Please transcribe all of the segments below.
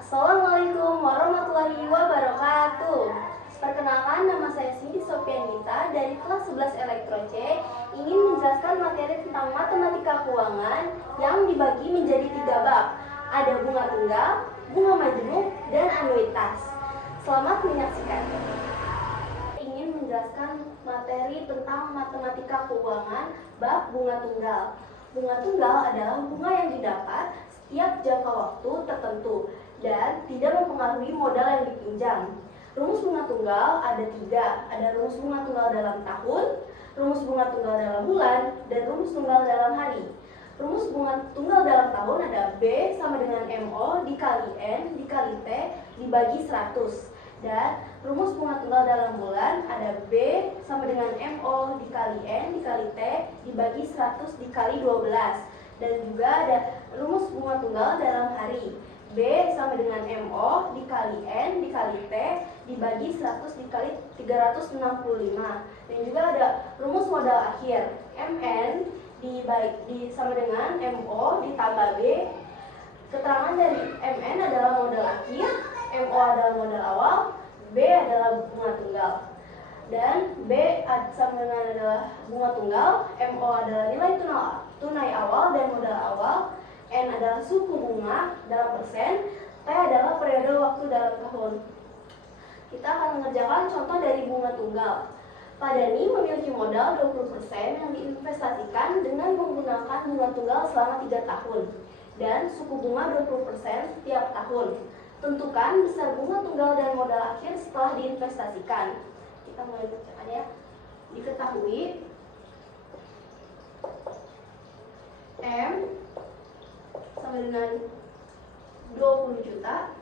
Assalamualaikum warahmatullahi wabarakatuh. Perkenalkan, nama saya Cindy Sofianita dari kelas 11 Elektro C, ingin menjelaskan materi tentang matematika keuangan yang dibagi menjadi 3 bab. Ada bunga tunggal, bunga majemuk, dan anuitas. Selamat menyaksikan. Ingin menjelaskan materi tentang matematika keuangan bab bunga tunggal. Bunga tunggal adalah bunga yang didapat setiap jangka waktu tertentu dan tidak mempengaruhi modal yang dipinjam. Rumus bunga tunggal ada 3, ada rumus bunga tunggal dalam tahun, rumus bunga tunggal dalam bulan, dan rumus tunggal dalam hari. Rumus bunga tunggal dalam tahun ada B sama dengan MO dikali N dikali T dibagi 100. Dan rumus bunga tunggal dalam bulan ada B sama dengan MO dikali N dikali T dibagi 100 dikali 12. Dan juga ada rumus bunga tunggal dalam hari, B sama dengan MO dikali N dikali T dibagi 100 dikali 365. Dan juga ada rumus modal akhir, MN sama dengan MO ditambah B. Keterangan dari MN adalah modal akhir, MO adalah modal awal, B adalah bunga tunggal. Dan B sama dengan adalah bunga tunggal, MO adalah nilai tunai awal dan modal awal, N adalah suku bunga dalam persen, T adalah periode waktu dalam tahun. Kita akan mengerjakan contoh dari bunga tunggal. Pak Dani memiliki modal 20% yang diinvestasikan dengan menggunakan bunga tunggal selama 3 tahun dan suku bunga 20% setiap tahun. Tentukan besar bunga tunggal dan modal akhir setelah diinvestasikan. Kita mulai mengerjakannya. Diketahui M sama dengan 20 juta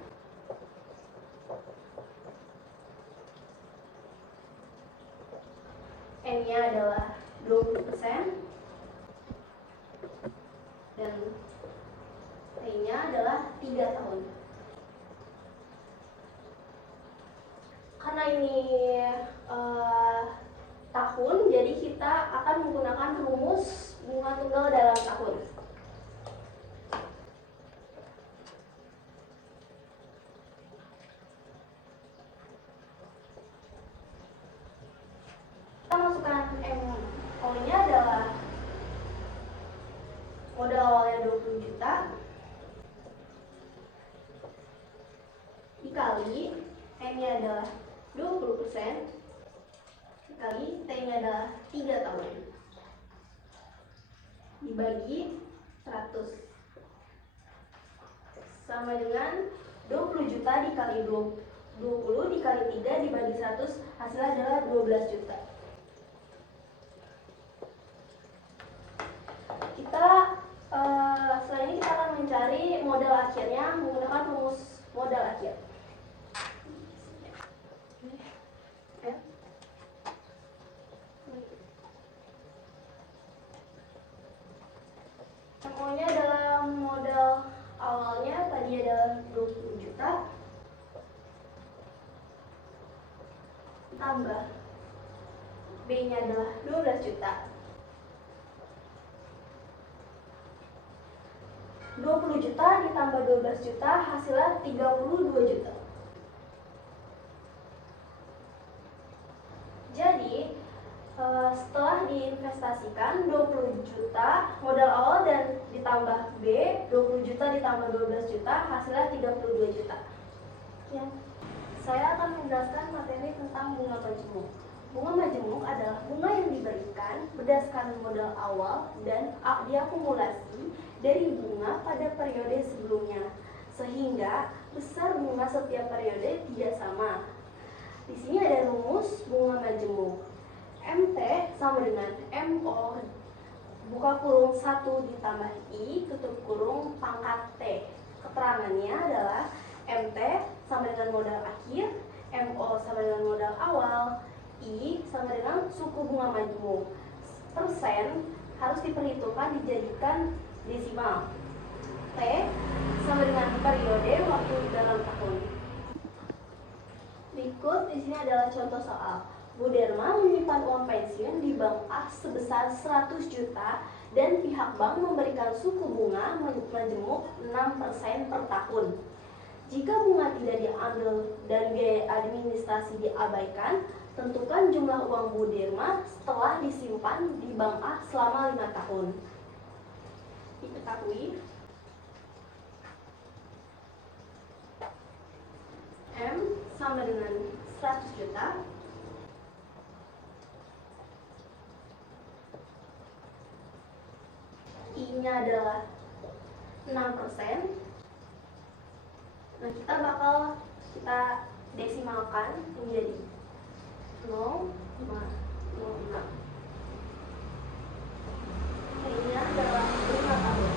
N-nya adalah 20% dan T-nya adalah 3 tahun. Karena ini tahun, jadi kita akan menggunakan rumus bunga tunggal dalam tahun. Kita masukkan MO-nya adalah modal awalnya 20 juta dikali N-nya adalah 20% dikali T-nya adalah 3 tahun dibagi 100 sama dengan 20 juta dikali 20 dikali 3 dibagi 100, hasilnya adalah 12 juta. Setelah ini kita akan mencari modal akhirnya menggunakan rumus modal akhir. MO-nya adalah modal awalnya tadi adalah 20 juta tambah B-nya adalah 12 juta. 20 juta ditambah 12 juta hasilnya 32 juta. Jadi setelah diinvestasikan 20 juta modal awal dan ditambah B, 20 juta ditambah 12 juta hasilnya 32 juta. Ya. Saya akan menjelaskan materi tentang bunga majemuk. Bunga majemuk adalah bunga yang diberikan berdasarkan modal awal dan diakumulasi dari bunga pada periode sebelumnya, sehingga besar bunga setiap periode tidak sama. Di sini ada rumus bunga majemuk. MT sama dengan MO buka kurung 1 ditambah I tutup kurung pangkat T. Keterangannya adalah MT sama dengan modal akhir, MO sama dengan modal awal, I sama dengan suku bunga majemuk. Persen harus diperhitungkan dijadikan desimal. T sama dengan periode waktu dalam tahun. Berikut di sini adalah contoh soal. Bu Derma menyimpan uang pensiun di bank A sebesar 100 juta dan pihak bank memberikan suku bunga majemuk 6% per tahun. Jika bunga tidak diambil dan biaya administrasi diabaikan, tentukan jumlah uang Bu Derma setelah disimpan di Bank A selama 5 tahun. Diketahui M sama dengan 100 juta. I-nya adalah 6%. Nah, kita desimalkan menjadi 0,06. Ini adalah 5 tahun.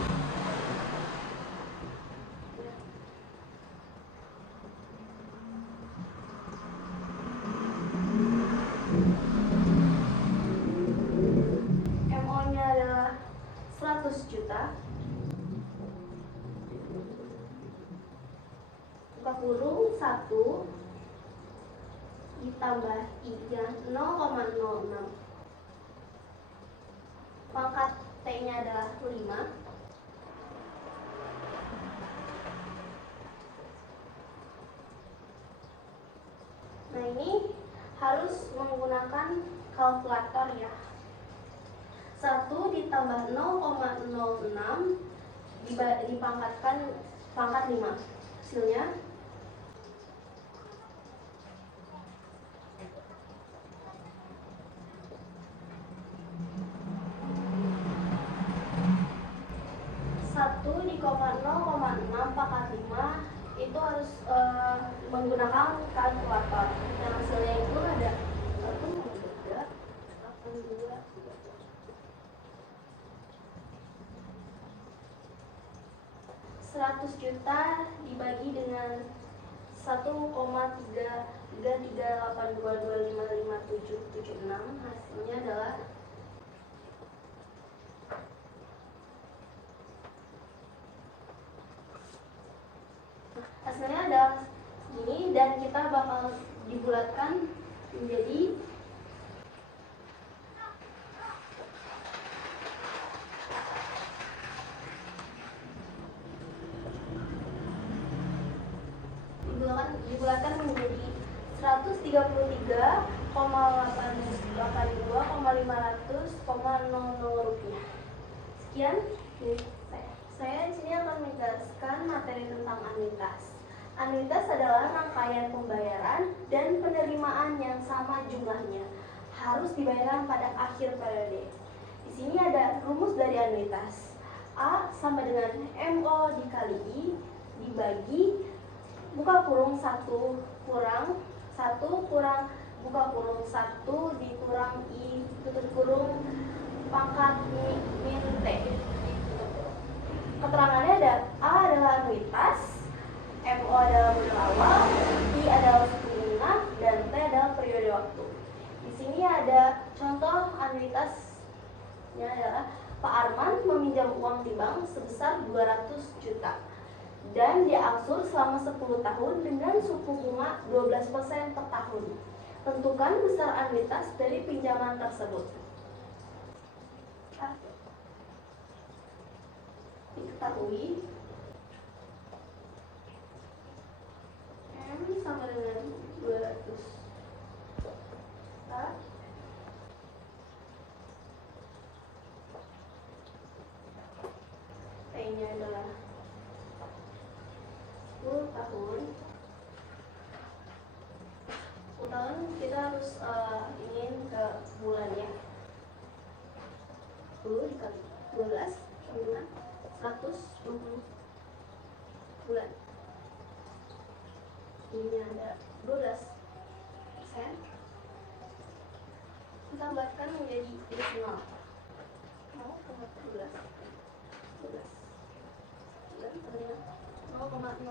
MO-nya adalah 100 juta. Buka kurung 1 ditambah I-nya 0,06. Pangkat T-nya adalah 5. Nah, ini harus menggunakan kalkulator ya. 1 ditambah 0,06 dipangkatkan pangkat 5. Hasilnya 0,6 pangkat 5 itu harus menggunakan kalkulator. Dan hasilnya itu ada 100 juta dibagi dengan 1,33822555776. Hasilnya adalah segini, dan kita bakal dibulatkan menjadi dibulatkan menjadi 133,882,500,00 rupiah. Sekian saya di sini akan menjelaskan materi tentang anuitas. Anuitas adalah rangkaian pembayaran dan penerimaan yang sama jumlahnya, harus dibayarkan pada akhir periode. Di sini ada rumus dari anuitas. A sama dengan MO dikali I dibagi buka kurung 1 kurang 1 kurang buka kurung 1 dikurang I tutup kurung pangkat min T. Keterangannya ada A adalah anuitas, MO adalah modal awal, I adalah suku bunga, dan T adalah periode waktu. Di sini ada contoh anuitasnya adalah Pak Arman meminjam uang di bank sebesar 200 juta dan diangsur selama 10 tahun dengan suku bunga 12% per tahun. Tentukan besar anuitas dari pinjaman tersebut. Diketahui M sama dengan 200 juta T-nya adalah 10 tahun. 10 tahun kita harus ingin ke bulan ya. 10 dikali 12 sama dengan 120 bulan. Ini ada 12%. Kita buatkan menjadi desimal. 0,12 0,01.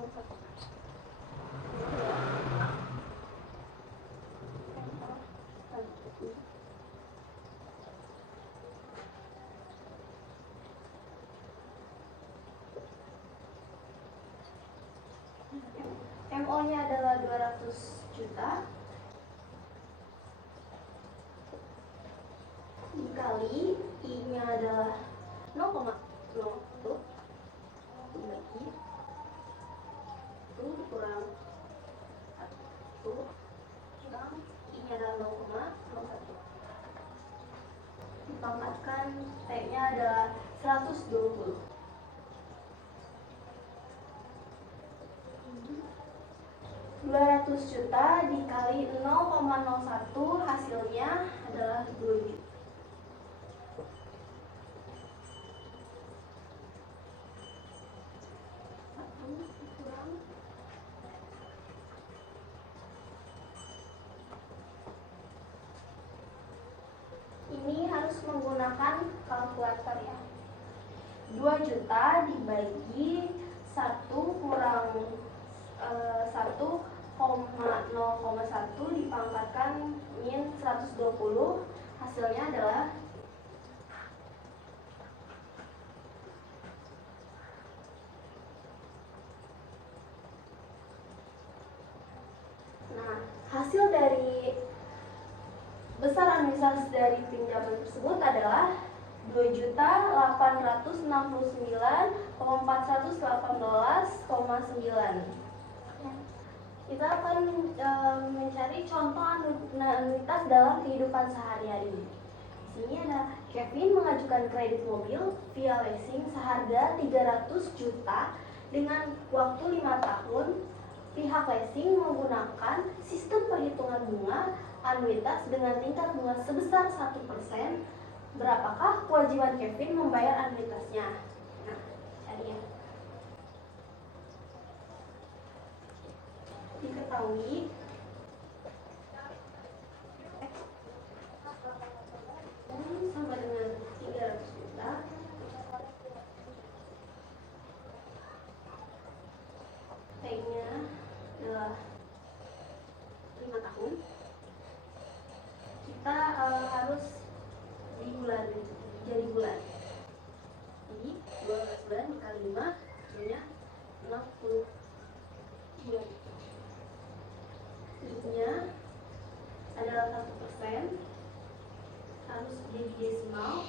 MO-nya adalah 200 juta dikali I-nya adalah 0,01 dibagi 1 200 juta dikali 0,01 hasilnya adalah 2 juta. Ini harus menggunakan kalkulator ya. 2 juta dibagi 1 kurang 1,0,1 dipangkatkan min 120, hasilnya adalah hasil dari besar anuitas dari pinjaman tersebut adalah 2.869.418,9. Kita akan mencari contoh anuitas dalam kehidupan sehari-hari. Di sini ada Kevin mengajukan kredit mobil via leasing seharga 300 juta dengan waktu 5 tahun. Pihak leasing menggunakan sistem perhitungan bunga anuitas dengan tingkat bunga sebesar 1%. Berapakah kewajiban Kevin membayar anuitasnya? Nah, cari ya. Diketahui sama dengan 300 juta. T-nya adalah 5 tahun. Kita harus di bulan, jadi bulan. Jadi 12 bulan dikali 5 hasilnya 60 bulan. I-nya adalah 1%, harus jadi desimal.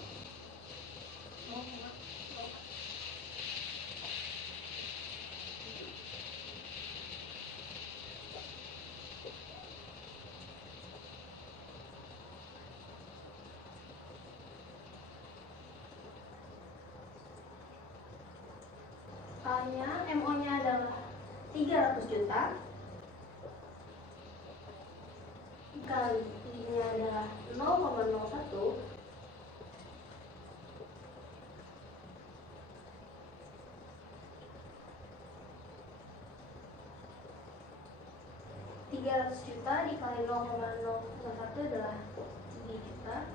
MO-nya adalah 300 juta. Kali I-nya adalah 0,01. Juta dikali 0,01 adalah 3 juta.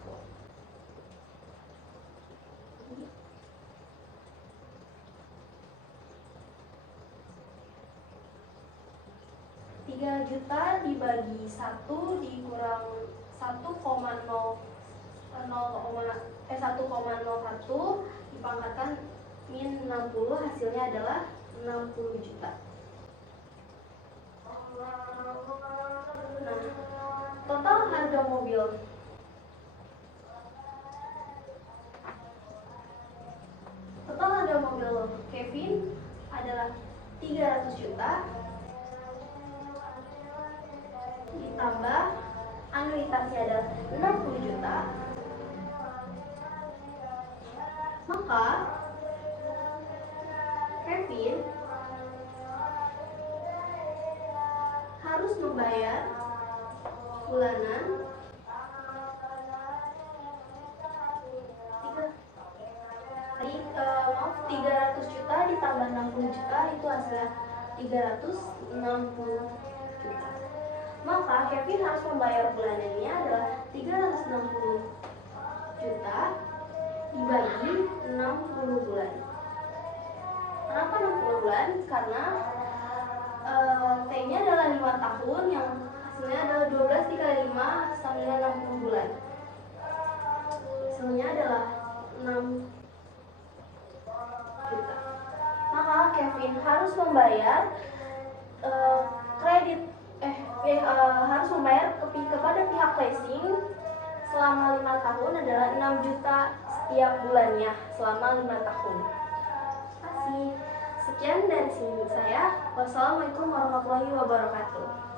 Juta dibagi 1 dikurang 1,01 dipangkatkan min 60, hasilnya adalah 60 juta. Nah, total harga mobil Kevin adalah 300 juta ditambah anuitasnya adalah 60 juta, maka Kevin harus membayar bulanan 300 juta ditambah 60 juta itu hasilnya 360 juta. Maka Kevin harus membayar bulanannya adalah 360 juta dibagi 60 bulan. Kenapa 60 bulan? Karena T-nya adalah 5 tahun yang hasilnya adalah 12 dikali 5 sama dengan 60 bulan. Hasilnya adalah 6 juta. Maka Kevin harus membayar harus membayar kepada pihak leasing selama 5 tahun adalah 6 juta setiap bulannya selama 5 tahun. Terima kasih. Sekian dari sini saya. Wassalamualaikum warahmatullahi wabarakatuh.